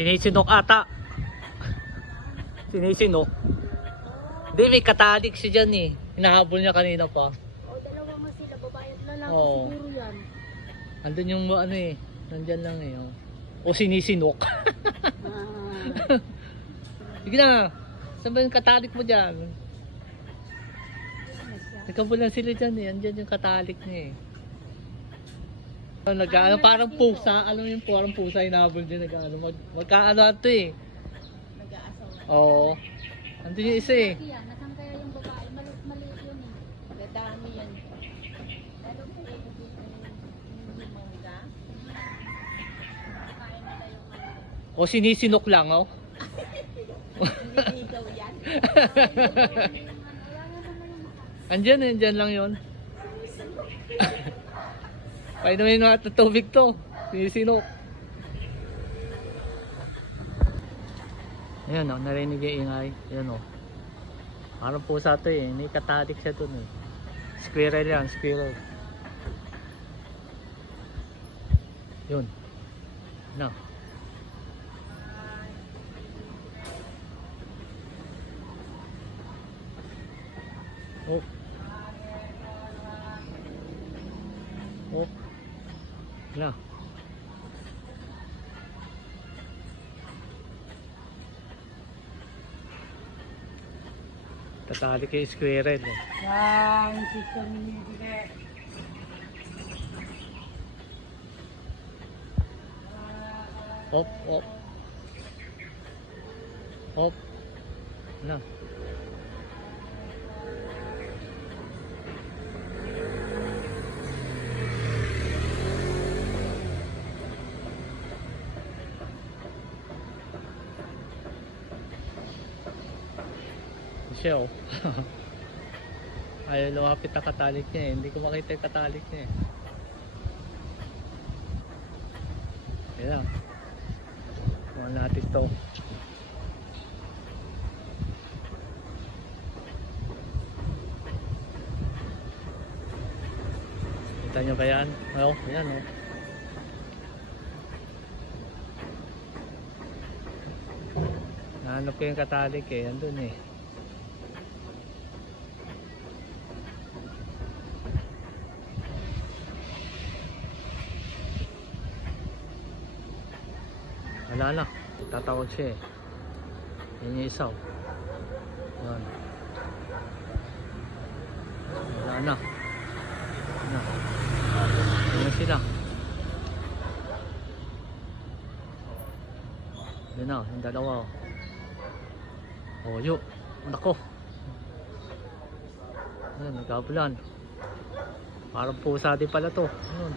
Sinisinok ata. Sinisinok. Hindi, may katalik siya dyan eh. Hinahabol niya kanina pa. O, dalawa nga sila. Babae at lalaki Oo. siguro yan. Andun yung ano eh. Nandyan lang eh. Oh. O sinisinok. Ah. Sige na. Saan ba yung katalik mo dyan? Nagkabulan sila dyan eh. Andyan yung katalik niya eh. Nag-ano, parang pusa. Alam mo yung parang pusa hinahabol din. Nag-ano. Magkaano ito eh. Nag-aasawa. Oo. Andun yung isa eh. Yan, nasaan kaya yung babae? Maliit yun eh. Dadami yan. Pero kung hindi mangga, kain nila yung ano. O sinisinok lang oh. Hindi daw yan. Andyan eh. Andyan lang yun. Painumin mo at tubig to. Sinisinok. Ayan o, narinig yung ingay. Ayan o. Parang pusa to eh. May katalik siya dun eh. Squirrel yan, squirrel. Yun. No. Oh. Oh. No. Tatali kay squirrel eh. Yan, sister minibigay. Hop, hop. Hop. No. Siya oh. Ayaw lumapit na katalik niya eh. Hindi ko makita yung katalik niya eh. Ayan lang. Kuha natin to. Kita nyo ba yan? Oh, ayan oh. Nahanap ko yung katalik eh. Andun eh. Wala na, tatawag siya eh. Yan yung isa oh. Yan. Wala na. Yan na sila. Yan na, yung dalawa oh. Oh yun, nako. Yan, nagkabulan. Parang pusa din pala to. Yun.